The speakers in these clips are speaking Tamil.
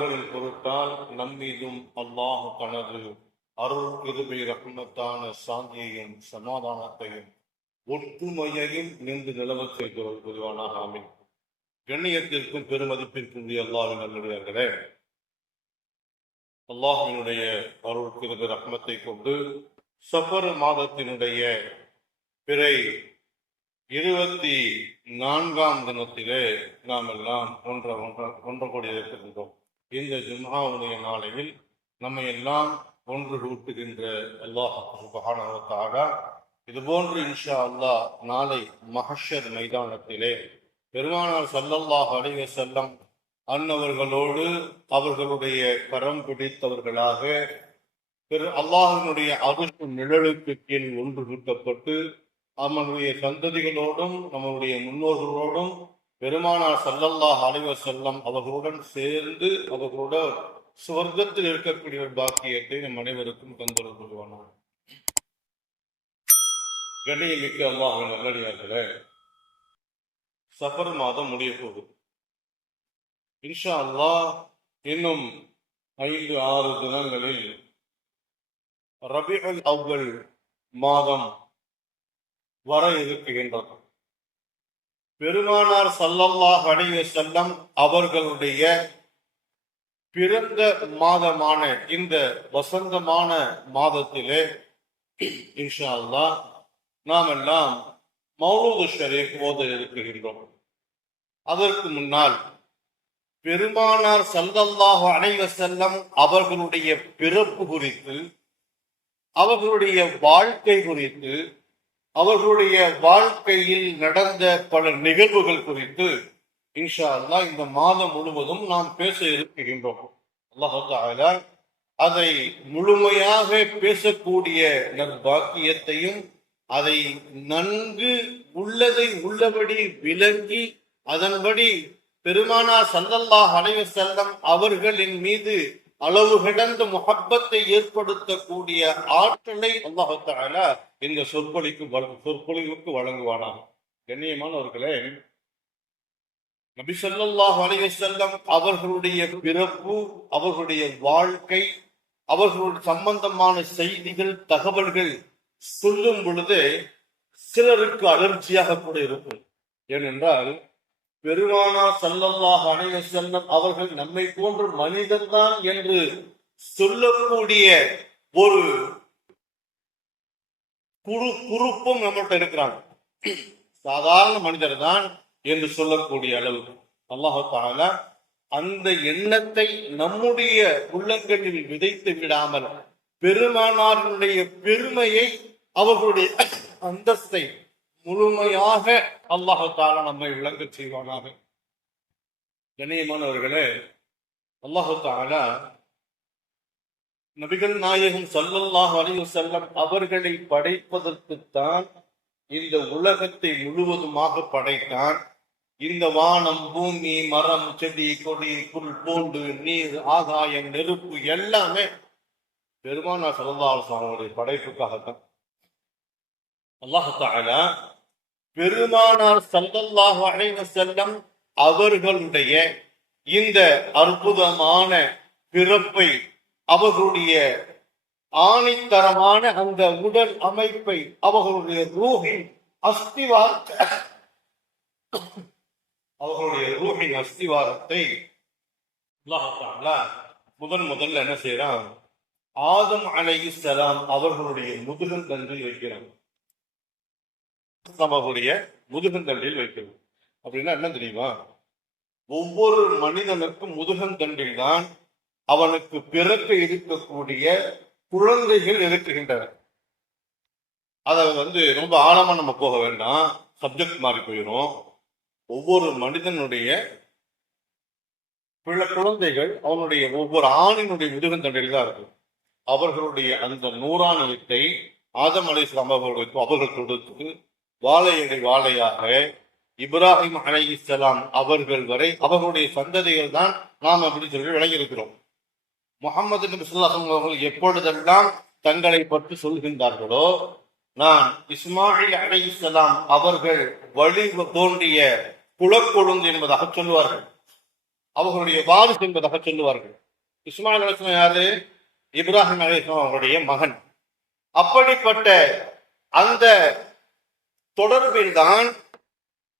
அவர்களின் பொருட்டால் நம்மீதும் அல்லாஹ் தனது அருள் கிருபை ரஹ்மத்தான சாந்தியையும் சமாதானத்தையும் ஒற்றுமையையும் நின்று நிலவச் செய்தவர் பொதுவானாக ஆமீன். கண்ணியத்திற்கும் பெருமதிப்பிற்கும் அல்லாஹ்வின் நல்லடியார்களே, அல்லாஹ்வினுடைய அருள் கிருபை ரஹ்மத்தை கொண்டு சஃபர் மாதத்தினுடைய பிறை 24ஆம் தினத்திலே நாம் எல்லாம் ஒன்று கூடியிருக்கின்றோம். இந்த ஜும்ஆவுடைய நாளையில் நம்மை எல்லாம் ஒன்று கூட்டுகின்ற அல்லாஹ் சுப்ஹானஹு வ தஆலா இதுபோன்று இன்ஷா அல்லாஹ் நாளை மஹ்ஷர் மைதானத்திலே பெருமானார் ஸல்லல்லாஹு அலைஹி வஸல்லம் அன்னவர்களோடு அவர்களுடைய கரம் பிடித்தவர்களாக அல்லாஹ்வினுடைய அருள் நிழலுக்கு கீழ் ஒன்று கூட்டப்பட்டு நம்முடைய சந்ததிகளோடும் நம்முடைய முன்னோர்களோடும் பெருமானார் ஸல்லல்லாஹு அலைஹி வஸல்லம் அவர்களுடன் சேர்ந்து அவர்களோட சுவர்க்கத்தில் இருக்கக்கூடிய ஒரு பாக்கியத்தை நம் அனைவருக்கும் தந்தருள் புரிவானார். கண்ணியமிக்க அல்லாஹ்வின் நல்லடியார்களே, சஃபர் மாதம் முடிய போகுது. இன்ஷா அல்லாஹ் இன்னும் 5-6 தினங்களில் ரபீஉல் அவ்வல் மாதம் வர இருக்கின்றது. பெருமானார் ஸல்லல்லாஹு அலைஹி வஸல்லம் அவர்களுடைய பிறந்த மாதமான இந்த வசந்தமான மாதத்திலே இன்ஷா அல்லாஹ் நாம் எல்லாம் மௌலூது ஷரீஃப் ஓத இருக்கின்றோம். அதற்கு முன்னால் பெருமானார் ஸல்லல்லாஹு அலைஹி வஸல்லம் அவர்களுடைய பிறப்பு குறித்து, அவர்களுடைய வாழ்க்கை குறித்து, அவர்களுடைய வாழ்க்கையில் நடந்த பல நிகழ்வுகள் குறித்து இன்ஷா அல்லாஹ் இந்த மாதம் முழுவதும் நாம் பேச இருக்கின்றோம். அல்லாஹ் தஆலா அதை முழுமையாக பேசக்கூடிய நற்பாக்கியத்தையும், அதை நன்கு உள்ளதை உள்ளபடி விளங்கி அதன்படி பெருமானார் ஸல்லல்லாஹு அலைஹி வஸல்லம் அவர்களின் மீது அளவு கடந்த முஹப்பத்தை ஏற்படுத்தக்கூடிய ஆற்றலை அல்லாஹ் தஆலா இந்த சொற்பொழிவுக்கு வழங்குவானாக. கண்ணியமானவர்களே, நபி ஸல்லல்லாஹு அலைஹி வஸல்லம் அவர்களுடைய பிறப்பு, அவர்களுடைய வாழ்க்கை, அவர்களுடைய சம்பந்தமான செய்திகள், தகவல்கள் சொல்லும் பொழுது சிலருக்கு அலர்ஜியாக கூட இருக்கும். ஏனென்றால் பெருமானார் ஸல்லல்லாஹு அலைஹி வஸல்லம் அவர்கள் நம்மை போன்ற மனிதன்தான் என்று சொல்லக்கூடிய ஒரு குறுப்பும் நம்மகிட்ட இருக்கிறாங்க. சாதாரண மனிதர் தான் என்று சொல்லக்கூடிய அளவுக்கு அல்லாஹ் தஆலா அந்த எண்ணத்தை நம்முடைய உள்ளங்களில் விதைத்து விடாமல் பெருமானாருடைய பெருமையை, அவர்களுடைய அந்தஸ்தை முழுமையாக அல்லாஹ் தஆலா நம்மை விளங்க செய்வானாக. கண்ணியமானவர்களே, அல்லாஹ் தஆலா நபிகள் நாயகம் ஸல்லல்லாஹு அலைஹி வஸல்லம் அவர்களை படைப்பதற்குத்தான் இந்த உலகத்தை முழுவதுமாக படைத்தான். இந்த வானம், பூமி, மரம், செடி, கொடி, புல், பூண்டு, நீர், ஆகாயம், நெருப்பு எல்லாமே பெருமானார் ஸல்லல்லாஹு அலைஹி வஸல்லம் அவருடைய படைப்புக்காகத்தான். அல்லாஹ் தஆலா பெருமானார் ஸல்லல்லாஹு அலைஹி வஸல்லம் அவர்களுடைய இந்த அற்புதமான பிறப்பை, அவர்களுடைய ஆணித்தரமான அந்த உடல் அமைப்பை, அவர்களுடைய ரூஹின் அஸ்திவாரத்தை அல்லாஹ் தஆலா முதல்ல என்ன செய்யறான்? ஆதம் அலைஹிஸ்ஸலாம் அவர்களுடைய முதுகந்தண்டில் வைக்கிறான். அவர்களுடைய முதுகந்தண்டில் வைக்கிறது அப்படின்னா என்ன தெரியுமா? ஒவ்வொரு மனிதனுக்கும் முதுகந்தண்டில் தான் அவனுக்கு பிறக்க இருக்கக்கூடிய குழந்தைகள் இருக்குகின்றன. அதை ரொம்ப ஆழமா நம்ம போக வேண்டாம், சப்ஜெக்ட் மாறி போயிடும். ஒவ்வொரு மனிதனுடைய குழந்தைகள் அவனுடைய ஒவ்வொரு ஆணினுடைய முதுகந்தண்டில் தான் இருக்கு. அவர்களுடைய அந்த நூறானியத்தை ஆதம் அலைஹிஸ்ஸலாம் அவர்கள் கொடுத்து வாழையடி வாழையாக இப்ராஹிம் அலைஹிஸ்ஸலாம் அவர்கள் வரை அவர்களுடைய சந்ததிகள் தான் நாம் அப்படி சொல்லி விளங்கியிருக்கிறோம். முஹம்மது நபி ஸல்லல்லாஹு அலைஹி வஸல்லம் அவர்கள் எப்பொழுதெல்லாம் தங்களை பற்றி சொல்கின்றார்களோ, நான் இஸ்மாயில் அலைஹிஸ்ஸலாம் அவர்கள் வழி தோன்றிய குலக்கொழுந்து என்பதாக சொல்லுவார்கள். அவர்களுடைய வாரிசு என்பதாக சொல்லுவார்கள். இஸ்மாயில் அலைஹிஸ்ஸலாம் யாரு? இப்ராஹிம் அலைஹிஸ்ஸலாம் அவருடைய மகன். அப்படிப்பட்ட அந்த தொடர்பில் தான்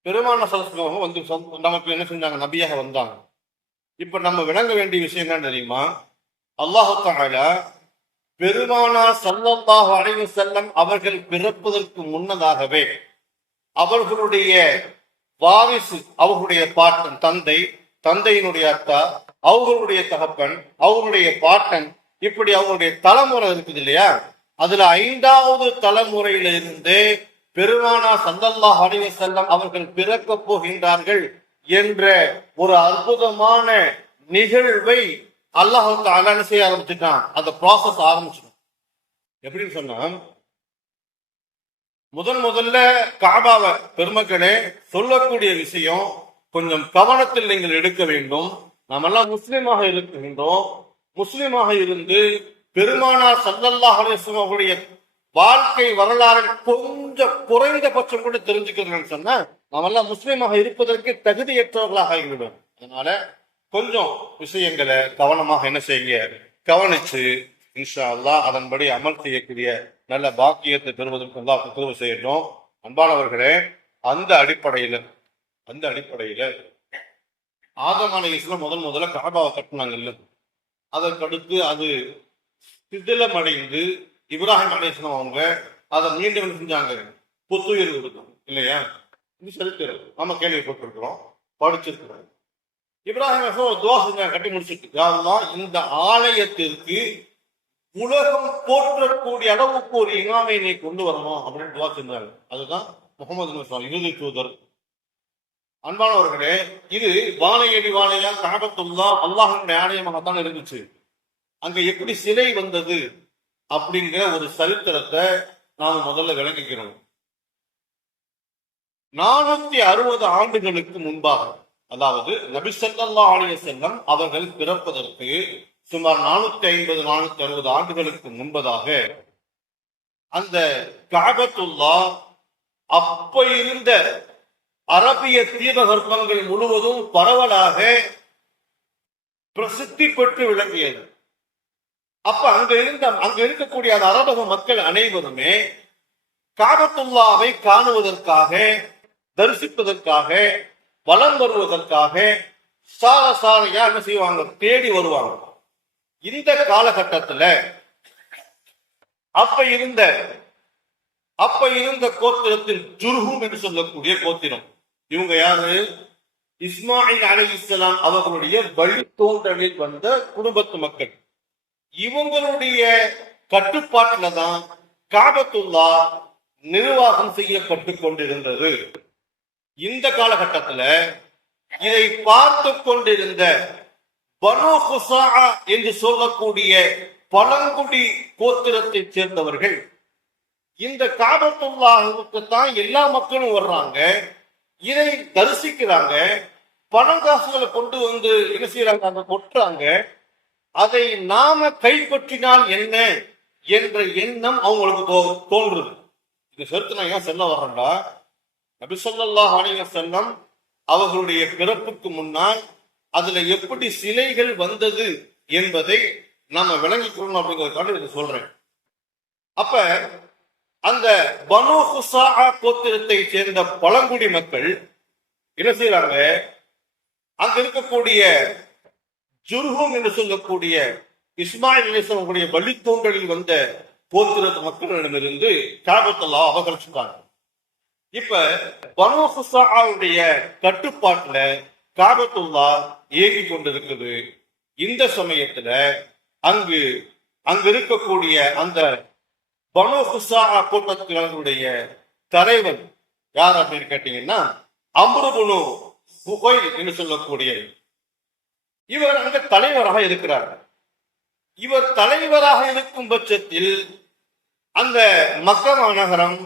பெருமான சலசலம் வந்து நமக்கு என்ன செஞ்சாங்க? நபியாக வந்தாங்க. இப்ப நம்ம விளங்க வேண்டிய விஷயம் என்ன தெரியுமா? அல்லாஹு தஆலா பெருமானார் ஸல்லல்லாஹு அலைஹி வஸல்லம் அவர்கள் பிறப்பதற்கு முன்னதாகவே அவர்களுடைய வாரிசு, அவர்களுடைய பாட்டன், தந்தை, தந்தையினுடைய அத்தா, அவர்களுடைய தகப்பன், அவர்களுடைய பாட்டன், இப்படி அவங்களுடைய தலைமுறை இருக்குது இல்லையா? அதுல 5வது தலைமுறையில இருந்து பெருமானார் ஸல்லல்லாஹு அலைஹி வஸல்லம் அவர்கள் பிறக்க போகின்றார்கள் என்ற ஒரு அற்புதமான நிகழ்வை அல்லாஹ் தஆலா செய்ய ஆரம்பிச்சுட்டான். அந்த ப்ராசஸ் ஆரம்பிச்சிடும். எப்படின்னு சொன்னா, முதல்ல காபாவை பெருமக்களே சொல்லக்கூடிய விஷயம் கொஞ்சம் கவனத்தில் நீங்கள் எடுக்க வேண்டும். நாமெல்லாம் முஸ்லிமாக இருக்கின்றோம். முஸ்லிமாக இருந்து பெருமானார் ஸல்லல்லாஹு அலைஹி வஸல்லம் அவருடைய வாழ்க்கை வரலாறு கொஞ்சம் குறைந்தபட்சம் கூட தெரிஞ்சுக்கிறேன்னு சொன்னா நாமெல்லாம் முஸ்லிமாக இருப்பதற்கு தகுதியற்றவர்களாக ஆகிவிடும். அதனால கொஞ்சம் விஷயங்களை கவனமாக என்ன செய்ய கவனிச்சு இன்ஷா அல்லாஹ் அதன்படி அமல் செய்யக்கூடிய நல்ல பாக்கியத்தை பெறுவதற்கு அல்லாஹ் உதவி செய்யட்டும். அன்பானவர்களே, அந்த அடிப்படையில ஆதம் அலைஹிஸ்ஸலாம் முதல்ல காபாவை கட்டினாங்கல்ல, அதற்கடுத்து அது சிதிலமடைந்து இப்ராஹிம் அலைஹிஸ்ஸலாம் அவங்க அதை மீண்டும் என்ன செஞ்சாங்க? புத்துயிர் கொடுத்தாங்க இல்லையா? இது சரித்திரம் நம்ம கேள்விப்பட்டிருக்கிறோம், படிச்சிருக்கிறோம். இப்ராஹிம் அலைஹிஸ்ஸலாம் துஆ செஞ்சாங்க, கட்டி முடிச்சிட்டு, யா அல்லாஹ் இந்த ஆலயத்திற்கு உலகம் போற்றக்கூடிய அளவுக்கு ஒரு இமாமை நீ கொண்டு வரணும் அப்படின்னு துஆ செஞ்சாங்க. அதுதான் முகமது நபி இறுதி தூதர். அன்பானவர்களே, இது வாழையடி வாழையா கஅபத்துல்லாஹ் அல்லாஹ்வுடைய ஆலயமாகத்தான் இருந்துச்சு. அங்க எப்படி சிலை வந்தது அப்படிங்கிற ஒரு சரித்திரத்தை நாம முதல்ல விளங்கிக்கிறோம். 460 ஆண்டுகளுக்கு முன்பாக, அதாவது நபி ஸல்லல்லாஹு அலைஹி வஸல்லம் அவர்கள் பிறப்பதற்கு சுமார் 450-460 ஆண்டுகளுக்கு முன்பதாக அந்த கஅபத்துல்லாஹ் அப்ப இருந்த அரபிய தீபகற்பங்கள் முழுவதும் பரவலாக பிரசித்தி பெற்று விளங்கியது. அப்ப அங்க இருக்கக்கூடிய அந்த அரபக மக்கள் அனைவருமே கஅபத்துல்லாவை காணுவதற்காக, தரிசிப்பதற்காக, வலம் வருவதற்காக சாரையா என்ன செய்வாங்க? தேடி வருவாங்க. இந்த காலகட்டத்துல அப்ப இருந்த கோத்திரத்தில் ஜுர்ஹும் என்று சொல்லக்கூடிய கோத்திரம். இவங்க யாரு? இஸ்மாயில் அலைஹிஸ்ஸலாம் அவர்களுடைய வழித்தோன்றலில் வந்த குடும்பத்து மக்கள். இவங்களுடைய கட்டுப்பாட்டில தான் கஅபத்துல்லாஹ் நிர்வாகம் செய்யப்பட்டு கொண்டிருந்தது. இந்த காலகட்டத்துல இதை பார்த்து கொண்டிருந்த பனு குஸாஅ என்று சொல்லக்கூடிய பழங்குடி கோத்திரத்தை சேர்ந்தவர்கள் இந்த கஅபத்துல்லாஹ்வுக்கு தான் எல்லா மக்களும் வர்றாங்க, இதை தரிசிக்கிறாங்க, பணம் காசுகளை கொண்டு வந்து என்ன செய்யறாங்க? அங்க கொட்டுறாங்க. அதை நாம கைப்பற்றினால் என்ன என்ற எண்ணம் அவங்களுக்கு தோன்றுது. இந்த கருத்து நான் ஏன் சொல்ல வர்றேன்டா, நபி ஸல்லல்லாஹு அலைஹி வஸல்லம் அவர்களுடைய பிறப்புக்கு முன்னால் அதுல எப்படி சிலைகள் வந்தது என்பதை நாம விளங்கிக்கொள்ளணும் அப்படிங்கிறதுக்காக இதை சொல்றேன். அப்ப அந்த பனு குஸாஅ கோத்திரத்தை சேர்ந்த பழங்குடி மக்கள் என்ன செய்யறாங்க? அங்க இருக்கக்கூடிய ஜுர்ஹும் என்று சொல்லக்கூடிய இஸ்மாயில் அலைஹிஸ்ஸலாமுடைய வழித்தோன்றலில் வந்த கோத்திரத்து மக்களிடமிருந்து கஅபத்துல்லாஹ் அபகரிச்சுட்டாங்க. இப்ப பனு குஸாஅவுடைய கட்டுப்பாட்டுல கஅபத்துல்லாஹ் இயங்கி கொண்டிருக்குது. இந்த சமயத்துல அங்கு இருக்கக்கூடிய அந்த பனு குஸாஅ கூட்டத்தினுடைய தலைவர் யார் அப்படின்னு கேட்டீங்கன்னா அம்ரு இப்னு ஃபுஹைல் என்று சொல்லக்கூடிய இவர் அங்க தலைவராக இருக்கிறார். இவர் தலைவராக இருக்கும் பட்சத்தில் அந்த மக்கா நகரம்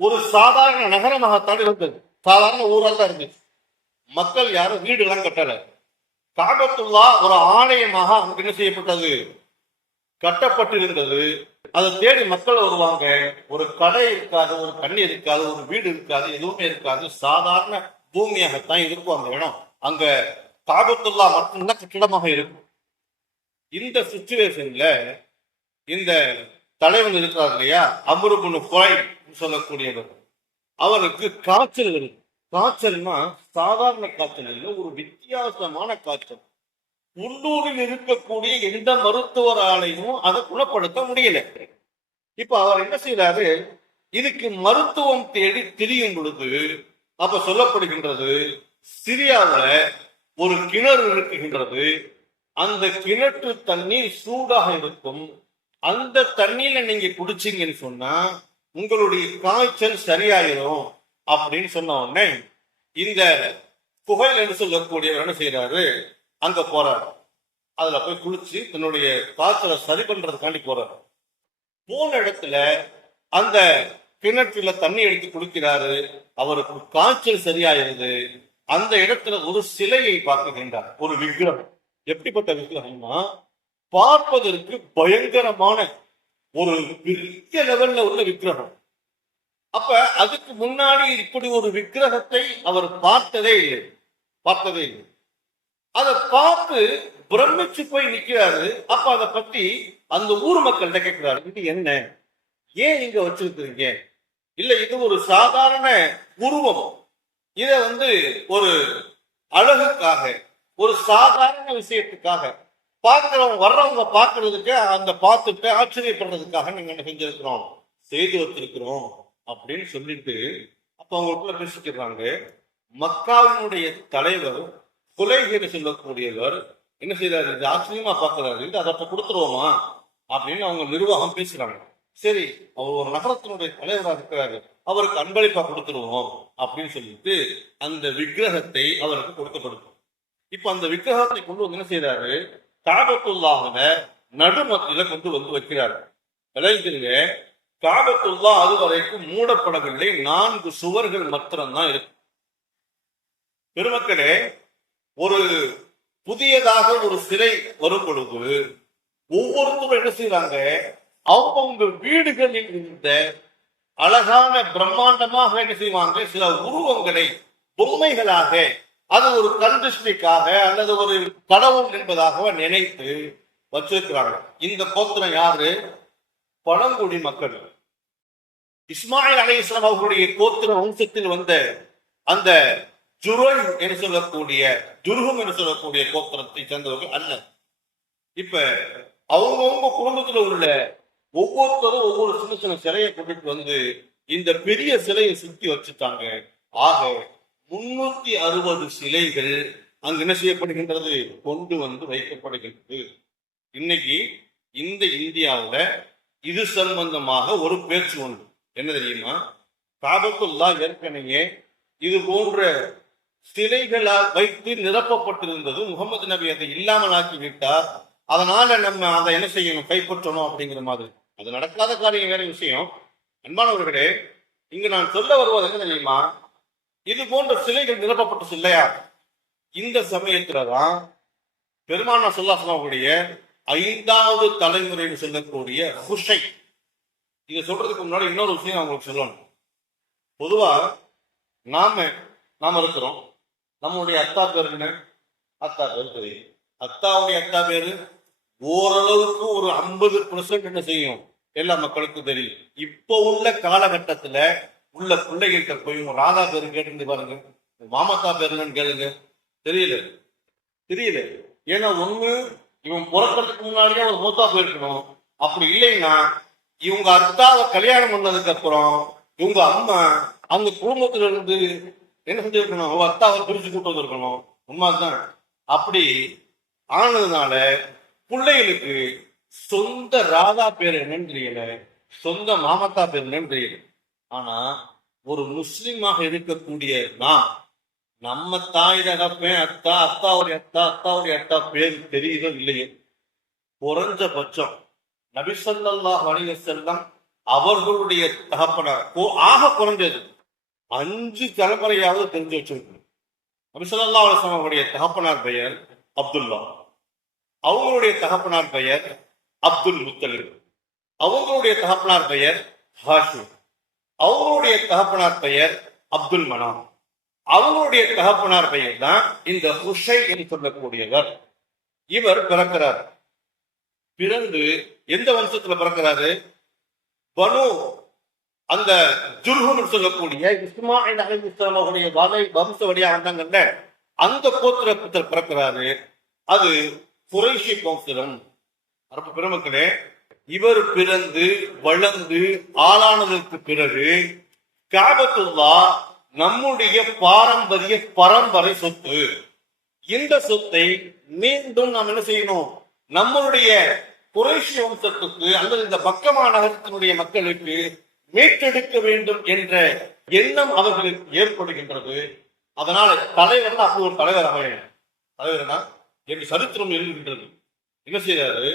ஒரு சாதாரண நகரமாகத்தான் இருந்தது. சாதாரண ஊரால் தான் இருந்துச்சு. மக்கள் யாரும் வீடு எல்லாம் கட்டல. கஅபத்துல்லாஹ் ஒரு ஆலயமாக அங்கு என்ன செய்யப்பட்டது? கட்டப்பட்டிருந்தது. அதை தேடி மக்கள் வருவாங்க. ஒரு கடை இருக்காது, ஒரு தண்ணி இருக்காது, ஒரு வீடு இருக்காது, எதுவுமே இருக்காது. சாதாரண பூமியாகத்தான் இருக்கும் அந்த இடம். அங்க காபத்துல்லா மட்டும்தான் கட்டிடமாக இருக்கும். இந்த சுச்சுவேஷன்ல இந்த தலைவன் இருக்கிறார் இல்லையா, அம்ருபுன் குரைப் சொல்லக்கூடியவர், அவருக்கு காய்ச்சல் வருது. காய்ச்சல்னா சாதாரண காய்ச்சல் இல்லை, ஒரு வித்தியாசமான காய்ச்சல். உள்ளூரில் இருக்கக்கூடிய எந்த மருத்துவராலையும் அதை குணப்படுத்த முடியல. இப்ப அவர் என்ன செய்யறாரு, இதுக்கு மருத்துவம் தேடி திரியும் பொழுது அப்ப சொல்லப்படுகின்றது, சிரியாவுல ஒரு கிணறு இருக்குகின்றது. அந்த கிணற்று தண்ணீர் சூடாக இருக்கும். அந்த தண்ணீரை நீங்க குடிச்சீங்கன்னு சொன்னா உங்களுடைய காய்ச்சல் சரியாயிரும் அப்படின்னு சொன்ன உடனே இந்த புகையில் என்று சொல்லக்கூடியவர் என்ன செய்யறாரு, அங்க போறாரு. அதுல போய் குளிச்சு தன்னுடைய காய்ச்சலை சரி பண்றதுக்காண்டி போறாரு. போன இடத்துல அந்த கிணற்றுல தண்ணி எடுத்து குளிக்கிறாரு. அவருக்கு காய்ச்சல் சரியாயிருது. அந்த இடத்துல ஒரு சிலையை பார்க்கின்றார், ஒரு விக்கிரகம். எப்படிப்பட்ட விக்கிரகம்னா, பார்ப்பதற்கு பயங்கரமான ஒரு பெரிய லெவல்ல உள்ள விக்கிரகம். அப்ப அதுக்கு முன்னாடி இப்படி ஒரு விக்கிரகத்தை அவர் பார்த்ததே இல்லை. அதை பார்த்து பிரமிச்சு போய் நிக்கிறாரு. அப்ப அதை பத்தி அந்த ஊர் மக்கள்கிட்ட கேட்கிறாரு, இது என்ன, ஏன் இங்க வச்சிருக்கிறீங்க? இல்ல இது ஒரு சாதாரண உருவம், இத ஒரு அழகுக்காக, ஒரு சாதாரண விஷயத்துக்காக பார்க்கிறவங்க வர்றவங்க பார்க்கறதுக்கு, அந்த பார்த்துட்டு ஆச்சரியப்படுறதுக்காக நீங்க என்ன செஞ்சிருக்கிறோம், செய்து வச்சிருக்கிறோம் அப்படின்னு சொல்லிட்டு அப்ப அவங்களுக்குள்ள பேசிக்கிறாங்க. மக்காவினுடைய தலைவர் குலைஹின்னு சொல்லக்கூடியவர் என்ன செய்யறாரு, இது ஆச்சரியமா பார்க்கிறாரு, அதை அப்ப கொடுத்துருவோமா அப்படின்னு அவங்க நிர்வாகம் பேசுறாங்க. சரி, அவர் ஒரு நகரத்தினுடைய தலைவராக இருக்கிறாரு, அவருக்கு அன்பளிப்பா கொடுத்துருவோம் அப்படின்னு சொல்லிட்டு அந்த விக்கிரகத்தை அவருக்கு கொடுக்கப்படுத்தும். இப்ப அந்த விக்கிரகத்தை கொண்டு வந்து என்ன செய்யறாரு, காபத்துல்லாஹ்ல நடுமத்தில கொண்டு வந்து வைக்கிறாரு. விளைஞ்சிருங்க, காபத்துல்லா அதுவரைக்கும் மூடப்படவில்லை, 4 சுவர்கள் மாத்திரம்தான் இருக்கு. பெருமக்களே, ஒரு புதியதாக ஒரு சிலை வரும் பொழுது ஒவ்வொருத்தரும் என்ன செய்யறாங்க, அவங்க வீடுகளில் இருந்த அழகான பிரம்மாண்டமாக என்ன செய்வாங்க, சில உருவங்களை பொம்மைகளாக, அது ஒரு கண்டிஸ்டிக்காக அல்லது ஒரு கடவுள் என்பதாக நினைத்து வச்சிருக்கிறாங்க. இந்த கோத்திரம் யாரு, பழங்குடி மக்கள். இஸ்மாயில் அலைஹிஸ்ஸலாம் அவர்களுடைய கோத்திர வம்சத்தில் வந்த அந்த ஜுரைம் என்று சொல்லக்கூடிய, ஜுர்ஹும் என்று சொல்லக்கூடிய கோத்திரத்தை சேர்ந்தவர்கள் அல்ல. இப்ப அவங்கவுங்க குடும்பத்துல உள்ள ஒவ்வொருத்தரும் ஒவ்வொரு சின்ன சின்ன சிலையை கொண்டுட்டு வந்து இந்த பெரிய சிலையை சுத்தி வச்சுட்டாங்க. ஆக 360 சிலைகள் அங்கு என்ன செய்யப்படுகின்றது, கொண்டு வந்து வைக்கப்படுகின்றது. இன்னைக்கு இந்த இந்தியாவுல இது சம்பந்தமாக ஒரு பேச்சு உண்டு. என்ன தெரியுமா, காபத்துல்லா ஏற்கனவே இது போன்ற சிலைகளால் வைத்து நிரப்பப்பட்டிருந்தது. முகமது நபி அதை இல்லாமல் ஆக்கி விட்டார். அதனால நம்ம அதை என்ன செய்யணும், கைப்பற்றணும் அப்படிங்கிற மாதிரி. அது நடக்காத காரியம் வேற விஷயம். அன்பானவர்களே, இங்கு நான் சொல்ல வருவது என்ன தெரியுமா, இது போன்ற சிலைகள் நிரப்பப்பட்டது இல்லையா, இந்த சமயத்துலதான் பெருமானா ஸல்லல்லாஹு அலைஹி வஸல்லம் 5வது தலைமுறைன்னு சொல்லக்கூடிய ஹுஷை. இதை சொல்றதுக்கு முன்னாடி இன்னொரு விஷயம் அவங்களுக்கு சொல்லணும். பொதுவா நாம இருக்கிறோம், நம்முடைய அத்தா பேர் என்ன, அத்தா பேர் தெரியும். அத்தாவுடைய அத்தா பேரு ஓரளவுக்கு ஒரு 50% என்ன செய்யும், எல்லா மக்களுக்கும் தெரியும். இப்போ உள்ள காலகட்டத்துல உள்ள பிள்ளைகிட்ட போய் ராதா பேரு கேட்டு பாருங்க, மாமத்தா பேருன்னு கேளுங்க, தெரியல. ஏன்னா ஒண்ணு இவன் பிறக்கிறதுக்கு முன்னாடியே ஒரு மூத்தா போயிருக்கணும். அப்படி இல்லைன்னா இவங்க அத்தாவை கல்யாணம் பண்ணதுக்கு அப்புறம் இவங்க அம்மா அவங்க குடும்பத்துல இருந்து என்ன செஞ்சிருக்கணும், அவங்க அத்தாவை பிரிச்சு கூட்டு வந்திருக்கணும். உண்மைதான். அப்படி ஆனதுனால பிள்ளைகளுக்கு சொந்த ராதா பேர் என்னன்னு தெரியல, சொந்த மாமத்தா பேர் என்னன்னு தெரியல. ஆனா ஒரு முஸ்லிமாக இருக்கக்கூடிய நம்ம தாய் தகப்பேன் அத்தா, அத்தாவுடைய அத்தா பேர் தெரியுதோ இல்லையோ, குறைஞ்சபட்சம் நபி ஸல்லல்லாஹு அலைஹி வஸல்லம் அவர்களுடைய தகப்பனார் ஆக குறைஞ்சது 5 தலைமுறையாவது தெரிஞ்சு வச்சிருக்கணும். நபி ஸல்லல்லாஹு அலைஹி வஸல்லம் அவருடைய தகப்பனார் பெயர் அப்துல்லா, அவங்களுடைய தகப்பனார் பெயர் அப்துல் முத்தலிப், அவங்களுடைய தகப்பனார் பெயர் ஹாஷிம், அவங்களுடைய தகப்பனார் பெயர் அப்துல் மனாம், அவங்களுடைய தகப்பனார் பெயர் தான் இந்த ஹுஷை என்று சொல்லக்கூடியவர். இவர் பிறக்கிறார். பிறந்து எந்த வம்சத்துல பிறக்கிறாரு? பனு அந்த ஜுர்ஹும் சொல்லக்கூடிய இஸ்மாயில் அலைஹிஸ்ஸலாம் அவருடைய வம்ச வழியாக வந்தாங்கல்ல, அந்த கோத்திரத்தில் பிறக்கிறாரு. அது குறைஷி கோத்திரம். அரபு பெருமக்களே, இவர் பிறந்து வளர்ந்து ஆளானதற்கு பிறகு காபத்துல்லா நம்முடைய பாரம்பரிய பரம்பரை சொத்து. இந்த சொத்தை மீண்டும் நாம் என்ன செய்யணும்? நம்மளுடைய குறைஷி வம்சத்துக்கு அல்லது இந்த மக்கமா நகரத்தினுடைய மக்களுக்கு மீட்டெடுக்க வேண்டும் என்ற எண்ணம் அவர்களுக்கு ஏற்படுகின்றது. அதனால தலைவர் அப்படி ஒரு தலைவர் அமைய தலைவர்னா என்று சரித்திரம் எழுதுகின்றது. என்ன செய்யறாரு?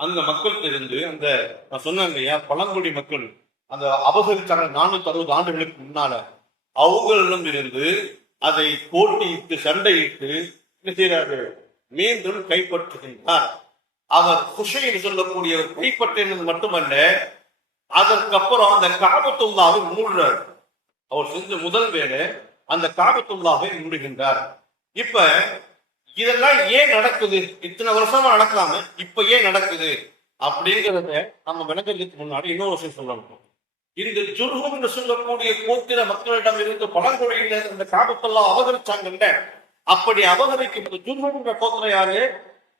அந்த மக்கள் இருந்து அந்த நான் சொன்னேன் இல்லையா, பழங்குடி மக்கள் அந்த அபகரிச்சாங்க 460 ஆண்டுகளுக்கு முன்னால, அவங்களிடம் இருந்து அதை போட்டியிட்டு சண்டையிட்டு என்ன செய்யறாரு? மீண்டும் கைப்பற்றுகின்றார். அவர் ஹுஷைன் சொல்லக்கூடியவர் கைப்பற்றினது மட்டுமல்ல, அதற்கப்புறம் அந்த காபத்துல்லாவை மூடுறார். அவர் செஞ்ச முதல் வேலை அந்த காபத்துல்லாவை மூடுகின்றார். இப்ப இதெல்லாம் ஏன் நடக்குது? இத்தனை வருஷமா நடக்காம இப்ப ஏன் நடக்குது அப்படிங்கிறத நம்ம விளக்கத்துக்கு முன்னாடி இன்னொரு விஷயம் சொல்லணும். இந்த ஜுர்ஹும் என்று சொல்லக்கூடிய கோத்திர மக்களிடம் இருந்து பழங்குடியினர் இந்த காபத்துல்லா அபகரிச்சாங்கல்ல, அப்படி அபகரிக்கும் ஜுர்ஹும் என்ற கோத்திரம் யாரு?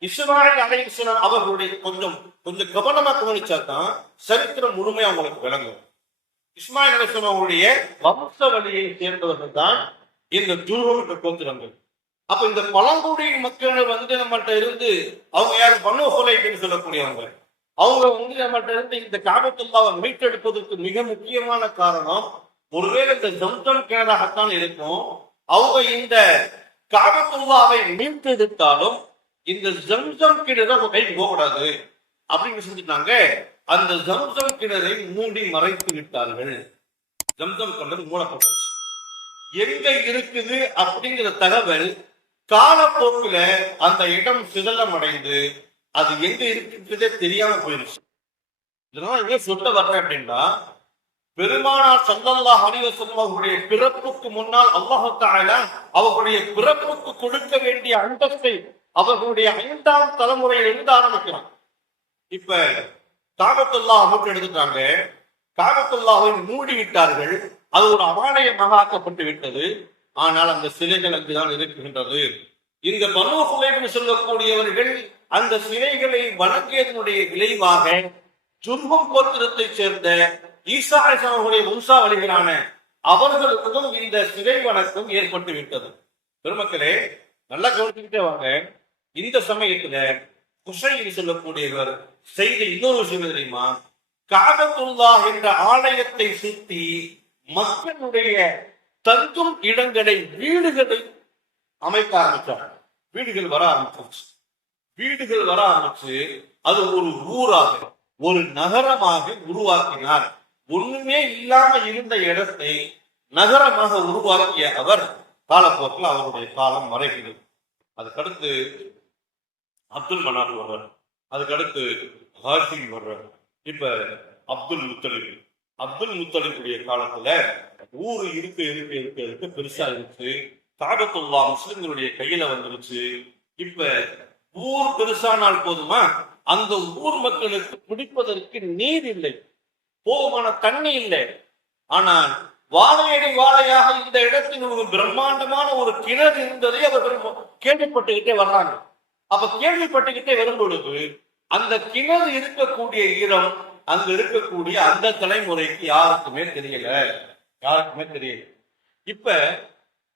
இஸ்மாயில் அலைஹிஸ்ஸலாம் அவர்களுடைய கொஞ்சம் கவனமா கவனிச்சாதான் சரித்திரம் முழுமையா அவங்களுக்கு விளங்கும். இஸ்மாயில் அலைஹிஸ்ஸலாம் அவருடைய வம்ச வழியை சேர்ந்தவர்கள் தான் இந்த ஜுர்ஹும் என்ற கோத்திரங்கள். அப்ப இந்த பழங்குடி மக்கள் நம்மகிட்ட இருந்து அவங்க யாரு? பனு ஹுலைப் சொல்லக்கூடியவங்க. அவங்க நம்மகிட்ட இருந்து இந்த காபத்துல்லாவை மீட்டெடுப்பதற்கு மிக முக்கியமான காரணம் ஒருவேளை இந்த ஜம்சம் கிணறாகத்தான் இருக்கும். அவங்க இந்த காபத்துல்லாவை மீட்டெடுத்தாலும் இந்த ஜம்சம் கிணறு கை போகக்கூடாது அப்படின்னு செஞ்சுட்டாங்க. அந்த ஜம்சம் கிணறை மூடி மறைத்து விட்டார்கள். ஜம்சம் கிணறு மூடப்பட்டுச்சு. எங்க இருக்குது அப்படிங்கிற தகவல் காலப்போக்குல அந்த இடம் சிதலம் அடைந்து அது எங்க இருக்குன்றதே தெரியாம போயிருச்சு. இதெல்லாம் ஏன் சொல்ல வர்றேன் அப்படின்னா, பெருமானார் ஸல்லல்லாஹு அலைஹி வஸல்லம் அவர்களுடைய பிறப்புக்கு முன்னால் அல்லாஹ் தஆலா அவர்களுடைய பிறப்புக்கு கொடுக்க வேண்டிய அந்தஸ்தை அவர்களுடைய 5ஆம் தலைமுறையில் இருந்து ஆரம்பிக்கிறான். இப்ப காபத்துல்லா மூட்டை எடுத்துட்டாங்க, காபத்துல்லாவை மூடி விட்டார்கள். அது ஒரு அபாலயமாக ஆக்கப்பட்டு விட்டது. ஆனால் அந்த சிலைகள் அங்குதான் இருக்கின்றது. இந்த பனு ஹுலைப் சொல்லக்கூடியவர்கள் அந்த சிலைகளை வணங்கியதனுடைய விளைவாக ஜுர்ஹும் கோத்திரத்தை சேர்ந்த ஈசா அலைஹிஸ்ஸலாம் அவர்களுடைய வம்சாவளிகளான அவர்களுக்கும் இந்த சிலை வணக்கம் ஏற்பட்டு விட்டது. பெருமக்களே, நல்லா கவனிச்சுக்கிட்டே வாங்க. இந்த சமயத்துல ஹுஷைன் சொல்லக்கூடியவர் செய்த இன்னொரு விஷயம் தெரியுமா? காபத்துல்லா என்ற ஆலயத்தை சுத்தி மக்களுடைய தங்கும் இடங்களை, வீடுகளை அமைக்க ஆரம்பித்தார். வீடுகள் வர ஆரம்பிச்சு அது ஒரு ஊராக, ஒரு நகரமாக உருவாக்கினார். ஒண்ணுமே இல்லாம இருந்த இடத்தை நகரமாக உருவாக்கிய அவர் காலப்போக்கில் அவருடைய காலம் மறைகிறது. அதுக்கடுத்து அப்துல் மனாப் வர்றார். அதுக்கடுத்து ஹாஷிம் வர்றார். இப்ப அப்துல் முத்தலிபுடைய காலத்துல ஊரு இருக்க பெருசா இருந்துச்சு. காபத்துல்லா முஸ்லிம்களுடைய கையில வந்துருச்சு. இப்ப ஊர் பெருசானால் போதுமா? அந்த ஊர் மக்களுக்கு குடிப்பதற்கு நீர் இல்லை, போதுமான தண்ணி இல்லை. ஆனால் வாழையடி வாழையாக இந்த இடத்தில் ஒரு பிரம்மாண்டமான ஒரு கிணறு இருந்ததை அவர்கள் கேள்விப்பட்டுக்கிட்டே வர்றாங்க. அப்ப கேள்விப்பட்டுக்கிட்டே வரும் பொழுது அந்த கிணறு இருக்கக்கூடிய இடம் அங்க இருக்கக்கூடிய அந்த தலைமுறைக்கு யாருக்குமே தெரியல. இப்ப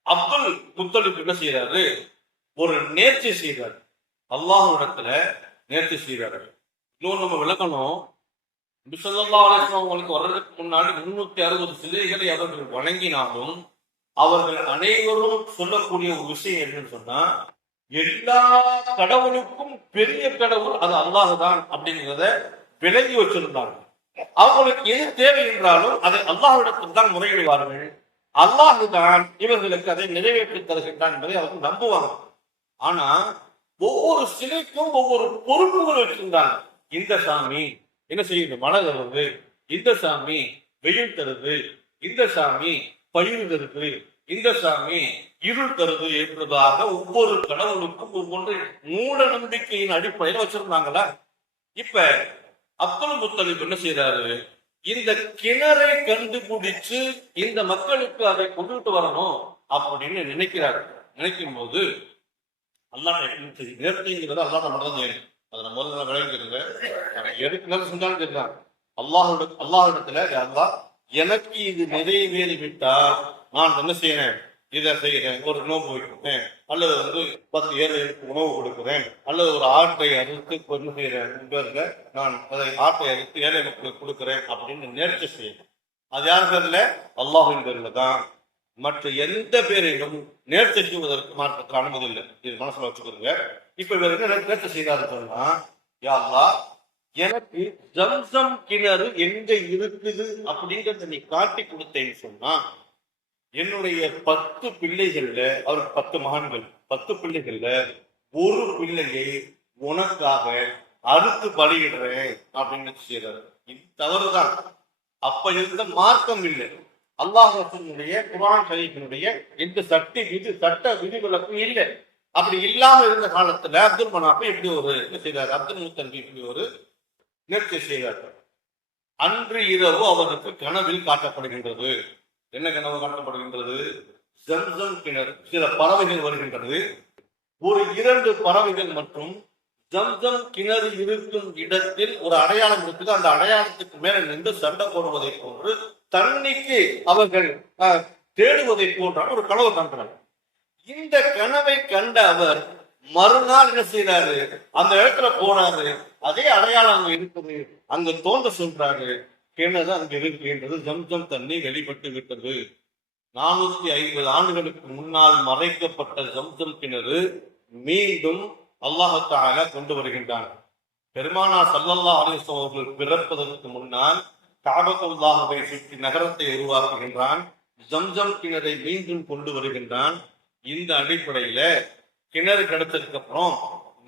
அப்துல் முத்தலிப் என்ன செய்யறாரு? ஒரு நேர்ச்சி செய்யறாரு. அல்லாஹ்விடத்துல நேர்ச்சி செய்யறாரு. இன்னொன்று நம்ம விளக்கணும். ஸல்லல்லாஹு அலைஹி வஸல்லம் அவங்களுக்கு வர்றதுக்கு முன்னாடி 360 சிலைகளை அவர்கள் வணங்கினாலும் அவர்கள் அனைவரும் சொல்லக்கூடிய ஒரு விஷயம் என்னன்னு சொன்னா, எல்லா கடவுளுக்கும் பெரிய கடவுள் அது அல்லாஹ் தான் அப்படிங்கிறத விளங்கி வச்சிருந்தாங்க. அவங்களுக்கு எது தேவை என்றாலும் அதை அல்லாஹ்விடத்தில் தான் முறையிடுவார்கள். அல்லாஹ் தான் இவர்களுக்கு அதை நிறைவேற்றி தருகின்றான் என்பதை அவர்கள் நம்புவாங்க. ஆனா ஒவ்வொரு சிலைக்கும் ஒவ்வொரு பொறுப்புகள் வச்சிருந்தாங்க. இந்த சாமி என்ன செய்யுது? மழை தருது. இந்த சாமி வெயில் தருது. இந்த சாமி பயிர் தருது. இந்த சாமி இருள் தருது என்பதாக ஒவ்வொரு கடவுளுக்கும் ஒவ்வொன்று மூட நம்பிக்கையின் அடிப்படையில் வச்சிருந்தாங்களா. இப்ப அப்துல் முத்தலிப் என்ன செய்யறாரு, இந்த கிணறை கண்டுபிடிச்சு இந்த மக்களுக்கு அதை கொண்டுட்டு வரணும் அப்படின்னு நினைக்கிறாரு. நினைக்கும் போது அல்லாஹ் நேர்த்திங்கிறது அல்லாஹ் மட்டும் தான். அதை நம்ம முதல்ல விளங்கிக்கிறங்க. எதுக்கு நேரம் செஞ்சாலும் தெரியும். அல்லாஹிடத்துல அல்லாஹ் எனக்கு இது நிறைவேறிவிட்டா நான் என்ன செய்யறேன், இதை செய்யறேன், ஒரு நோன்பு வைக்கிறேன், அல்லது 10 ஏழைகளுக்கு உணவு கொடுக்குறேன், அல்லது ஒரு ஆட்டை அறுத்து என்ன செய்யறேன், நான் அதை ஆட்டை அறுத்து ஏழை மக்களுக்கு கொடுக்குறேன் அப்படின்னு நேர்ச்சி செய்யணும். அது யார் பேர்ல? அல்லாஹின் பேர்ல தான். மற்ற எந்த பேரையும் நேர்ச்சி செய்வதற்கு மாற்றத்துக்கு அனுமதி இல்லை. இது மனசுல வச்சுக்கிறோங்க. இப்ப இவர் என்ன நேர்ச்சி செய்தாரு சொன்னா, யா அல்லாஹ் எனக்கு ஜம்சம் கிணறு எங்க இருக்குது அப்படிங்கறத நீ காட்டி கொடுத்தேன்னு சொன்னா, என்னுடைய 10 பிள்ளைகள்ல, அவருக்கு 10 மகன்கள், 10 பிள்ளைகள்ல ஒரு பிள்ளையை உனக்காக அறுத்து பலியிடுறேன் அப்படின்னு செய்யறாரு. இது தவறுதான். அப்ப இருந்த மார்க்கம் இல்லை. அல்லாஹ்வுடைய குர்ஆன் ஷரீஃபினுடைய இந்த சட்ட விதிவிலக்கும் இல்லை. அப்படி இல்லாம இருந்த காலத்துல அப்துல் மனாஃப் இப்படி ஒரு செய்தார், அப்துல் முத்தலிப் இப்படி ஒரு நேர்ச்சி செய்தார்கள். அன்று இரவு அவருக்கு கனவில் காட்டப்படுகின்றது. என்ன கனவு காட்டப்படுகின்றது? ஜம்சம் கிணறு, சில பறவைகள் வருகின்றது. ஒரு 2 பறவைகள் மற்றும் ஜம்சம் கிணறு இருக்கும் இடத்தில் ஒரு அடையாளம் இருக்குது. அந்த அடையாளத்துக்கு மேல நின்று சண்டை போடுவதை போன்று தண்ணிக்கு அவர்கள் தேடுவதை போன்ற ஒரு கனவு காண்கிறார். இந்த கனவை கண்ட அவர் மறுநாள் என்ன செய்யறாரு, அந்த இடத்துல போறாரு. அதே அடையாளம் அங்க இருக்குது, அங்க தோன்ற சொல்றாரு, கிணறு அங்க இருக்கின்றது, ஜம்சம் தண்ணி வெளிப்பட்டு விட்டது. 450 ஆண்டுகளுக்கு முன்னால் மறைக்கப்பட்ட ஜம்சம் கிணறு மீண்டும் அல்லாஹ் தஆலா கொண்டு வருகின்றான். பெருமானார் ஸல்லல்லாஹு அலைஹி வஸல்லம் அவர்கள் பிறப்பதற்கு முன்னால் கஅபத்துல்லாஹ்வை சுற்றி நகரத்தை உருவாக்குகின்றான். ஜம்சம் கிணறை மீண்டும் கொண்டு வருகின்றான். இந்த அடிப்படையில கிணறு கிடைச்சதுக்கு அப்புறம்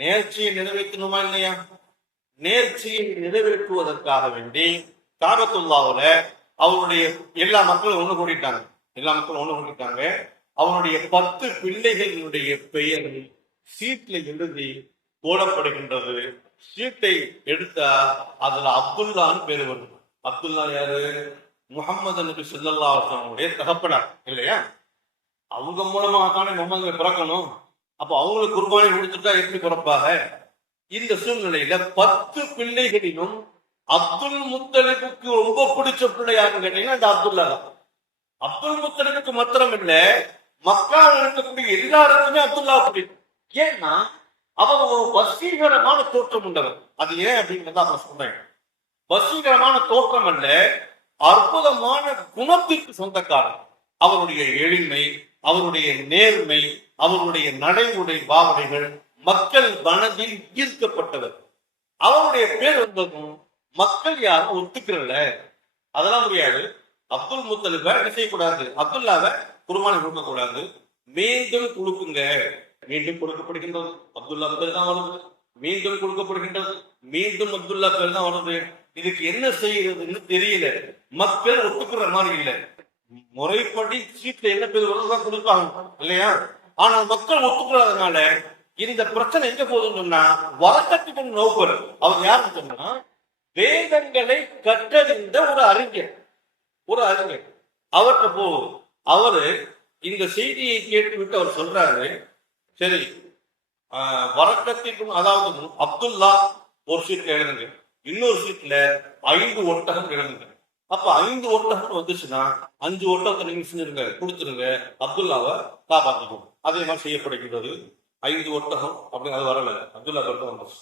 நேர்ச்சியை நிறைவேற்றணுமா இல்லையா? நேர்ச்சியை நிறைவேற்றுவதற்காக வேண்டி கஅபத்துல்லாஹ்வுல அவருடைய எல்லா மக்களும் ஒண்ணு கூடிட்டாங்க. அவருடைய 10 பிள்ளைகளுடைய பெயர் சீட்ல எழுதி போடப்படுகின்றது. சீட்டை எடுத்தா அதுல அப்துல்லான்னு பேரு வருது. அப்துல்லா யாரு? முஹம்மது நபி ஸல்லல்லாஹு அலைஹி வஸல்லம் தகப்பனார் இல்லையா? அவங்க மூலமாக தானே முகமது பிறக்கணும். அப்போ அவங்களுக்கு குர்பானி கொடுத்துட்டா எப்படி பிறப்பாக? இந்த சூழ்நிலையில 10 பிள்ளைகளிலும் அப்துல் முத்தலிபுக்கு ரொம்ப பிடிச்ச பிள்ளை யாருன்னு கேட்டீங்கன்னா இந்த அப்துல்லா தான். அப்துல் முத்தலிபுக்கு மாத்திரம் இல்ல, மக்காவில் இருக்கக்கூடிய எல்லாருக்குமே அப்துல்லா பிடிக்கும். ஏன்னா அவர் ஒரு வசீகரமான தோற்றம் உண்டவர். அது ஏன் அப்படிங்கிறத அவங்க சொல்றேன். வசீகரமான தோற்றம் அல்ல, அற்புதமான குணத்திற்கு சொந்தக்காரர். அவருடைய எளிமை, அவருடைய நேர்மை, அவருடைய நடைமுறை பாவனைகள் மக்கள் மனதில் ஈர்க்கப்பட்டவர். அவருடைய பேர் வந்ததும் மக்கள் யாரும் ஒத்துக்கிறல்ல, அதெல்லாம் முடியாது. அப்துல் முத்தலிபை என்ன செய்யக்கூடாது, அப்துல்லாவை குர்பானி கொடுக்கக்கூடாது. மீண்டும் கொடுக்குங்க, மீண்டும் கொடுக்கப்படுகின்றது, அப்துல்லா பேர் தான் வருது. மீண்டும் கொடுக்கப்படுகின்றது, மீண்டும் அப்துல்லா பேர் தான் வருது. இதுக்கு என்ன செய்யறதுன்னு தெரியல. மக்கள் ஒத்துக்கிற மாதிரி இல்லை. முறைப்படி சீட்ல என்ன பேர் வருதுதான் கொடுப்பாங்க இல்லையா? ஆனால் மக்கள் ஒத்துக்கிறதுனால இந்த பிரச்சனை எங்க போகுதுன்னு சொன்னா, வரக்கத்துக்கு நோக்கர் அவர் யாருன்னு சொன்னா வேதங்களை கற்றறிந்த ஒரு அறிஞர். அவர்கிட்ட போகுது. அவரு இந்த செய்தியை கேட்டுவிட்டு அவர் சொல்றாரு, சரி வரக்கத்திற்கும், அதாவது அப்துல்லா ஒரு சீட்ல எழுதுங்க, இன்னொரு சீட்ல 5 ஒட்டகம் எழுதுங்க. அப்ப 5 ஒட்டகம் வந்துச்சுன்னா 5 ஒட்டகத்தை நீங்க செஞ்சிருங்க, கொடுத்துருங்க, அப்துல்லாவை காப்பாற்றிக்கணும். அதே மாதிரி செய்யப்படுகின்றது. 5 ஒட்டகம் அப்படின்னு அது வரல, அப்துல்லா பேர் தான் வந்துச்சு.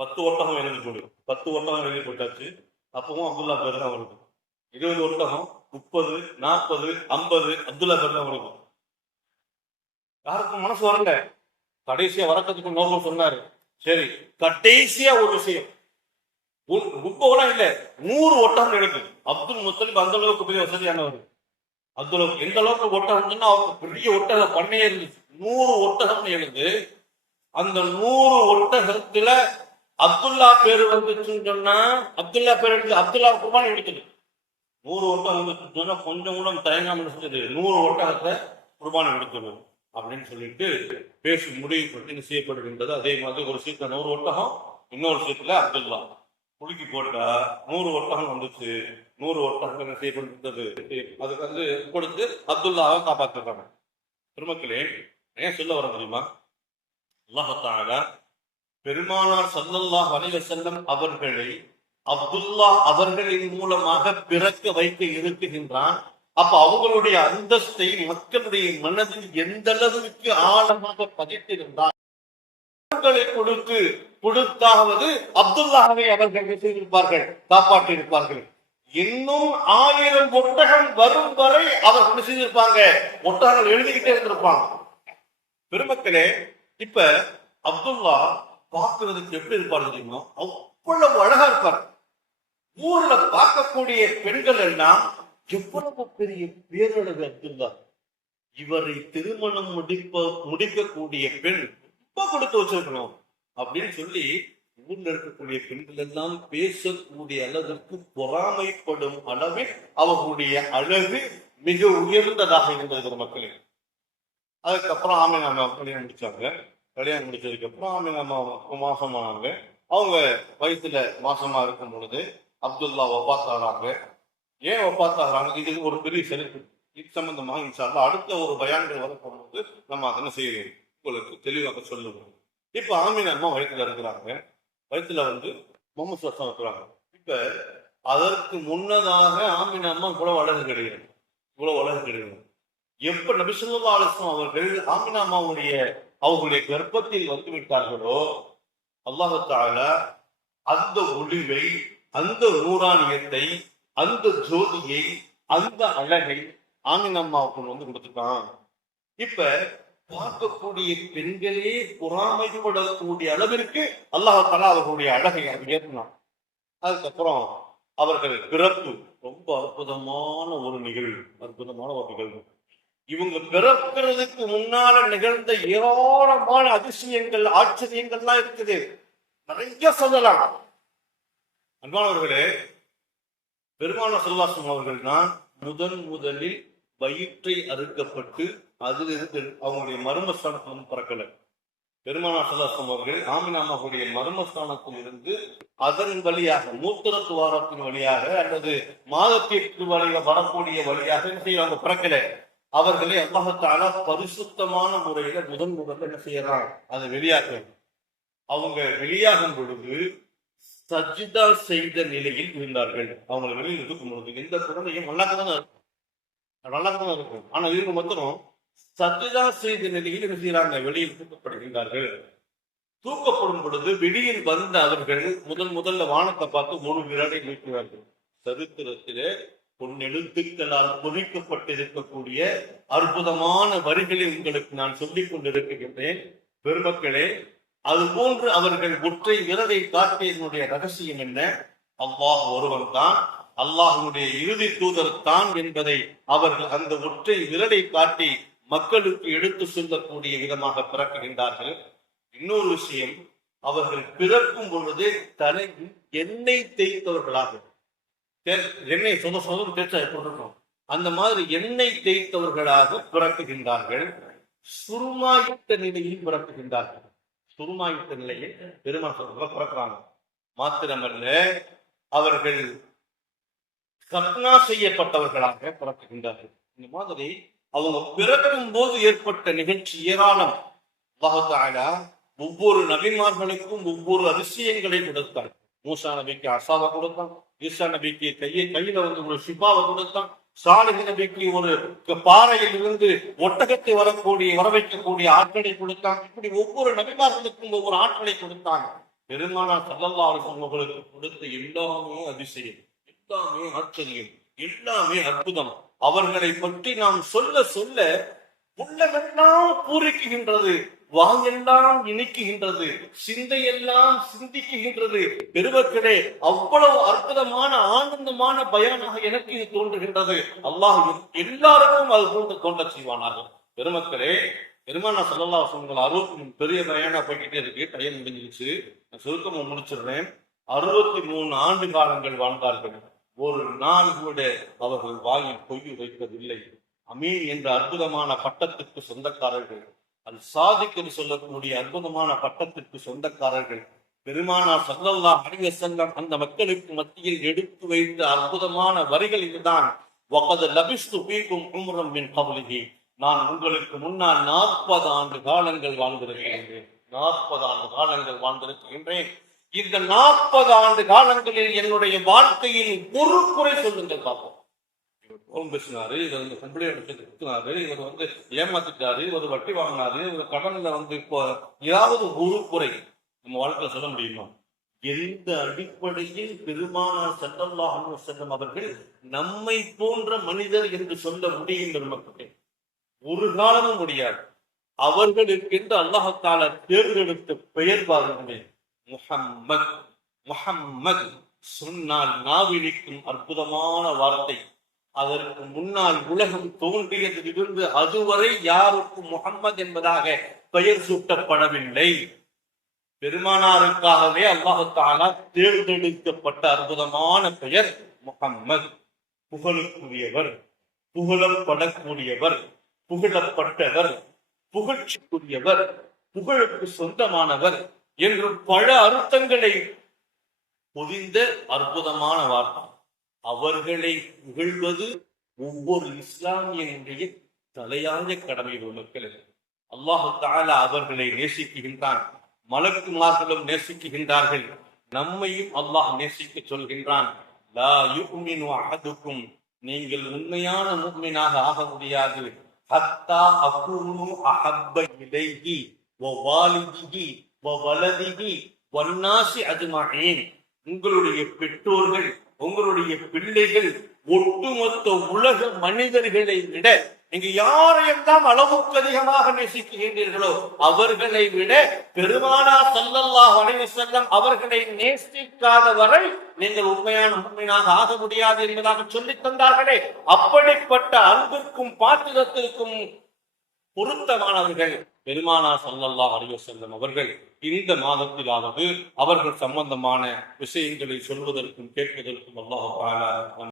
10 ஒட்டகம் எழுதி போடு, 10 ஒட்டகம் எழுதி போட்டாச்சு. அப்பவும் அப்துல்லா பேர் தான் வருது. 20 ஒட்டகம், 30, 40, 50 அப்துல்லா பேர் தான் வருது. யாருக்கும் மனசு வரல. கடைசியா வரக்கத்துக்கு நோக்கம் சொன்னாரு. சரி, கடைசியா ஒரு விஷயம், ரொம்ப இல்ல, 100 ஒட்டகம் எடுக்கு. அப்துல் முத்தலிப் அந்த அளவுக்கு பெரிய வசதியானவர். அப்துல் எந்த அளவுக்கு ஒட்டகம், அவருக்கு பெரிய ஒட்டக பண்ணையே இருந்துச்சு. 100 ஒட்டகம் எழுது. அந்த 100 ஒட்டகத்துல அப்துல்லா பேரு வந்துச்சுன்னு சொன்னா, அப்துல்லா பேர் எடுத்து அப்துல்லா குர்பானி எடுத்துது. 100 ஒட்டகம் சொன்னா கொஞ்சம் கூட தயங்காமல் செஞ்சது 100 ஒட்டகத்தை குர்பானை கொடுத்துடும் அப்படின்னு சொல்லிட்டு பேசி முடிவு பண்ணி செய்யப்படுகின்றது. அதே மாதிரி ஒரு சீட்ல 100 ஒட்டகம், இன்னொரு சீட்ல அப்துல்லா குலுக்கி போட்டா 100 ஒட்டகம் வந்துச்சு. 100 ஒட்டகம் என்ன செய்யப்படுகின்றது, அதுக்கு வந்து கொடுத்து அப்துல்லாவை காப்பாற்றுறாங்க. பெருமக்களே, ஏன் சொல்ல வர முடியுமா? அல்லாஹ் தஆலா பெருமானார் ஸல்லல்லாஹு அலைஹி வஸல்லம் அவர்களை அப்துல்லா அவர்களின் மூலமாக பிறக்க வைக்க இருக்குகின்றான். அப்ப அவங்களுடைய அந்தஸ்தை மக்களுடைய மனதில் எந்த அளவுக்கு ஆழமாக பதித்திருந்தார் கொடுத்தாவது அப்துல்லாவை அவர்கள் செய்திருப்பார்கள், காப்பாற்றியிருப்பார்கள். இன்னும் 1000 ஒட்டகம் வரும் வரை அவர்கள் செய்திருப்பாங்க, ஒட்டகங்கள் எழுதிக்கிட்டே இருந்திருப்பாங்க. பெருமக்களே, இப்ப அப்துல்லா பார்க்கிறதுக்கு எப்படி இருப்பார் தெரியுமா? அவ்வளவு அழகா இருப்பார். ஊர்ல பார்க்கக்கூடிய பெண்கள் எல்லாம் எவ்வளவு பெரிய பேரழகு அப்துல்லா, இவரை திருமணம் முடிக்கக்கூடிய பெண் ரொம்ப கொடுத்து வச்சிருக்கணும் அப்படின்னு சொல்லி ஊர்ல இருக்கக்கூடிய பெண்கள் எல்லாம் பேசக்கூடிய அளவிற்கு பொறாமைப்படும் அளவில் அவர்களுடைய அழகு மிக உயர்ந்ததாக இருந்தது மக்களே. அதுக்கப்புறம் ஆமீனா அம்மா கல்யாணம் முடிச்சாங்க. கல்யாணம் முடிச்சதுக்கு அப்புறம் ஆமீனா அம்மா மாசமானாங்க. அவங்க வயிற்றுல மாசமா இருக்கும் பொழுது அப்துல்லா வஃபாத் ஆகிறாங்க. ஏன் வஃபாத் ஆகிறாங்க? இது ஒரு பெரிய சரிப்பு. இது சம்பந்தமாக இன்ஷால்லா அடுத்த ஒரு பயான்கள் வர போகும்போது நம்ம அதனை செய்யறோம், உங்களுக்கு தெளிவாக சொல்லுவோம். இப்ப ஆமீனா அம்மா வயிற்றுல இருக்கிறாங்க. வயிற்றுல வந்து முகமது சல்லல்லாஹு இருக்கிறாங்க. இப்ப அதற்கு முன்னதாக ஆமீனா அம்மா இவ்வளவு அழகு கிடையாது, இவ்வளவு அழகு கிடையாது. எப்ப நபி ஸல்லல்லாஹு அலைஹி வஸல்லம் அவர்கள் ஆமீனா அம்மாவுடைய அவர்களுடைய கர்ப்பத்தில் வந்து விட்டார்களோ, அல்லாஹ் தஆலா அந்த ஒளிவை, அந்த நூறானியத்தை, அந்த ஜோதியை, அந்த அழகை ஆமீனா அம்மாவுக்கு வந்து கொடுத்துட்டான். இப்ப பார்க்கக்கூடிய பெண்களே பொறாமைப்படக்கூடிய அளவிற்கு அல்லாஹ் தஆலா அவர்களுடைய அழகை ஏற்றினான். அதுக்கப்புறம் அவர்கள் பிறப்பு ரொம்ப அற்புதமான ஒரு நிகழ்வு, அற்புதமான ஒரு நிகழ்வு. இவங்க பிறக்கிறதுக்கு முன்னால நிகழ்ந்த ஏராளமான அதிசயங்கள், ஆச்சரியங்கள்லாம் இருக்குது, நிறைய சொல்லலாம். அன்பானவர்களே, பெருமானார் ஸல்லல்லாஹு அலைஹி வஸல்லம் அவர்கள் தான் முதலில் வயிற்றை அறுக்கப்பட்டு அதிலிருந்து அவங்களுடைய மர்மஸ்தானத்தில் வந்து பிறக்கல. பெருமானார் ஸல்லல்லாஹு அலைஹி வஸல்லம் அவர்கள் ஆமீனா அம்மாவுடைய மர்மஸ்தானத்தில் இருந்து அதன் வழியாக மூத்திர துவாரத்தின் வழியாக அல்லது மாதத்திற்கு வழியாக வரக்கூடிய வழியாக அவங்க பிறக்கல. அவர்களை அல்லாஹ் தஆலா பரிசுத்தமான முறையில முதல்ல என்ன செய்யறான், அதை வெளியாக. அவங்க வெளியாகும் பொழுது சஜ்தா செய்த நிலையில் இருந்தார்கள். அவங்க வெளியில் இருக்கும் பொழுது எந்த குழந்தையும் நல்லாதான் இருக்கும். ஆனா இவங்க மொத்தம் சஜ்தா செய்த நிலையில் என்ன செய்யறாங்க, வெளியில் தூக்கப்படுகின்றார்கள். தூக்கப்படும் பொழுது வெளியில் வந்த அவர்கள் முதல்ல வானத்தை பார்த்து 3 விரலை நீக்குவார்கள். சரித்திரத்திலே பொன்னெழுத்துக்களால் பொறிக்கப்பட்டிருக்கக்கூடிய அற்புதமான வரிகளை உங்களுக்கு நான் சொல்லிக் கொண்டிருக்கின்றேன். பெருமக்களே, அது போன்று அவர்கள் ஒற்றை விரலை காட்டியதனுடைய ரகசியம் என்ன? அல்லாஹ் ஒருவன் தான், அல்லாஹ்வுடைய இறுதி தூதர் தான் என்பதை அவர்கள் அந்த ஒற்றை விரலை காட்டி மக்களுக்கு எடுத்து சொல்லக்கூடிய விதமாக பிறக்குகின்றார்கள். இன்னொரு விஷயம், அவர்கள் பிறக்கும் பொழுது தலையில் எண்ணெய் தேய்த்தவர்களாக, எண்ணெய் சொந்த தேய்ச்சா போட்டிருக்கோம், அந்த மாதிரி எண்ணெய் தேய்த்தவர்களாக பிறக்குகின்றார்கள். சுருமாயிட்ட நிலையில் பிறக்குகின்றார்கள். சுருமாயிட்ட நிலையில் பெருமாள் பிறக்கிறாங்க. மாத்திரமல்ல, அவர்கள் கத்னா செய்யப்பட்டவர்களாக பிறக்குகின்றார்கள். இந்த மாதிரி அவங்க பிறக்கும் போது ஏற்பட்ட நிகழ்ச்சி ஏராளம். அல்லாஹ் தஆலா ஒவ்வொரு நபிமார்களுக்கும் ஒவ்வொரு அதிசயங்களை கொடுத்தார். மூசா நபிக்கு அசாவை கொடுத்தான், ஈசா நபிக்கு கையில வந்து ஒரு சிபாவை கொடுத்தான், சாலிஹ் நபிக்கு ஒரு பாறையில் இருந்து ஒட்டகத்தை வர வைக்கக்கூடிய ஆற்றலை கொடுத்தான். இப்படி ஒவ்வொரு நபிமார்களுக்கும் ஒவ்வொரு ஆற்றலை கொடுத்தான். பெருமானார் ஸல்லல்லாஹு அலைஹி வஸல்லம் அவர்களுக்கு கொடுத்த எல்லாமே அதிசயம், எல்லாமே ஆச்சரியம், எல்லாமே அற்புதம். அவர்களை பற்றி நாம் சொல்ல சொல்ல உள்ளமெல்லாம் பூரிக்குகின்றது, வாங்கெல்லாம் இனிக்குகின்றது, சிந்தையெல்லாம் சிந்திக்குகின்றது. பெருமக்களே, அவ்வளவு அற்புதமான ஆனந்தமான பயானாக எனக்கு இது தோன்றுகின்றது. அல்லாஹ் எல்லாருக்கும் அது போன்று தோன்ற செய்வானாக. பெருமக்களே, பெருமானார் ஸல்லல்லாஹு அலைஹி வஸல்லம் 63 பெரிய பயானா போய்கிட்டே இருக்கு, டைம் முடிஞ்சிருச்சு, நான் சுருக்கமா முடிச்சிடுறேன். 63 ஆண்டு காலங்கள் வாழ்ந்தார்கள். ஒரு நாள் கூட அவர்கள் வாயில் பொய் வைப்பதில்லை. அமீன் என்ற அற்புதமான பட்டத்திற்கு சொந்தக்காரர்கள், அல் சாதிக் என்று சொல்லக்கூடிய அற்புதமான பட்டத்திற்கு சொந்தக்காரர்கள் பெருமானார் ஸல்லல்லாஹு அலைஹி வஸல்லம் அந்த மக்களுக்கு மத்தியில் எடுத்து வைத்த அற்புதமான வரிகள் இதுதான். வகத் லபிஸ்து ஃபீக்கும் உம்ரம் மின் கப்லிஹி, நான் உங்களுக்கு முன்னால் 40 ஆண்டு காலங்கள் வாழ்ந்திருக்கின்றேன். 40 ஆண்டு காலங்கள் வாழ்ந்திருக்கின்றேன். இந்த 40 ஆண்டு காலங்களில் என்னுடைய வாழ்க்கையில் ஒரு குறை சொல்லுங்கள் பார்ப்போம். இவர் பேசினாரு, இவர் வந்து கம்பெனி எடுத்துனாரு, இவர் வந்து ஏமாத்திட்டாரு, இவர் வட்டி வாங்கினாரு, இவர் கடன்ல வந்து இப்போ ஏதாவது ஒரு குறை நம்ம வாழ்க்கையில சொல்ல முடியுமா? எந்த அடிப்படையில் பெருமானார் ஸல்லல்லாஹு அலைஹி வஸல்லம் அவர்கள் நம்மை போன்ற மனிதர் என்று சொல்ல முடியும்? பெருமக்களே, ஒரு காலமும் முடியாது. அவர்களுக்கென்று அல்லாஹ் தஆலா தேர்ந்தெடுத்த பெயர் பாருங்களே, முஹம்மத். முஹம்மத் சொன்னால் நாவிழிக்கும் அற்புதமான வார்த்தை. அதற்கு முன்னால் உலகம் தோன்றியதிலிருந்து அதுவரை யாருக்கும் முஹம்மத் என்பதாக பெயர் சூட்டப்படவில்லை. பெருமானாருக்காகவே அல்லாஹ் தஆலா தேர்ந்தெடுக்கப்பட்ட அற்புதமான பெயர் முஹம்மத். புகழுக்குரியவர், புகழப்படக்கூடியவர், புகழப்பட்டவர், புகழ்ச்சிக்குரியவர், புகழுக்கு சொந்தமானவர் என்று பல அர்த்தங்களை பொதிந்த அற்புதமான வார்த்தை. அவர்களை புகழ்வது ஒவ்வொரு இஸ்லாமியனுடைய தலையாய கடமை. மக்கள், அல்லாஹ் தஆலா அவர்களை நேசிக்கின்றான். மலக்குமார்களும் நேசிக்கின்றார்கள். நம்மையும் அல்லாஹ் நேசிக்க சொல்கின்றான். லா யுமினு அஹதுக்கும், நீங்கள் உண்மையான முஃமினாக ஆக முடியாது. ஹத்தா அகூனு அஹப்ப இலைஹி வ வாலிதிஹி வ வலதிஹி வன்னாஸி அஜ்மஈன், உங்களுடைய பெற்றோர்கள், உங்களுடைய பிள்ளைகள், ஒட்டுமொத்த உலக மனிதர்களை விட நீங்க யாரையெல்லாம் அளவுக்கு அதிகமாக நேசிக்கின்றீர்களோ அவர்களை விட பெருமானார் ஸல்லல்லாஹு அலைஹி வஸல்லம் அவர்களை நேசிக்காத வரை நீங்கள் உண்மையான முஃமினாக ஆக முடியாது என்பதாக சொல்லித் தந்தார்களே. அப்படிப்பட்ட அன்பிற்கும் பாத்திரத்திற்கும் பொருத்தமானவர்கள் பெருமானார் ஸல்லல்லாஹு அலைஹி வஸல்லம் அவர்கள். இந்த மாதத்திலாவது அவர்கள் சம்பந்தமான விஷயங்களை சொல்வதற்கும் கேட்பதற்கும் அல்லாஹ் தஆலா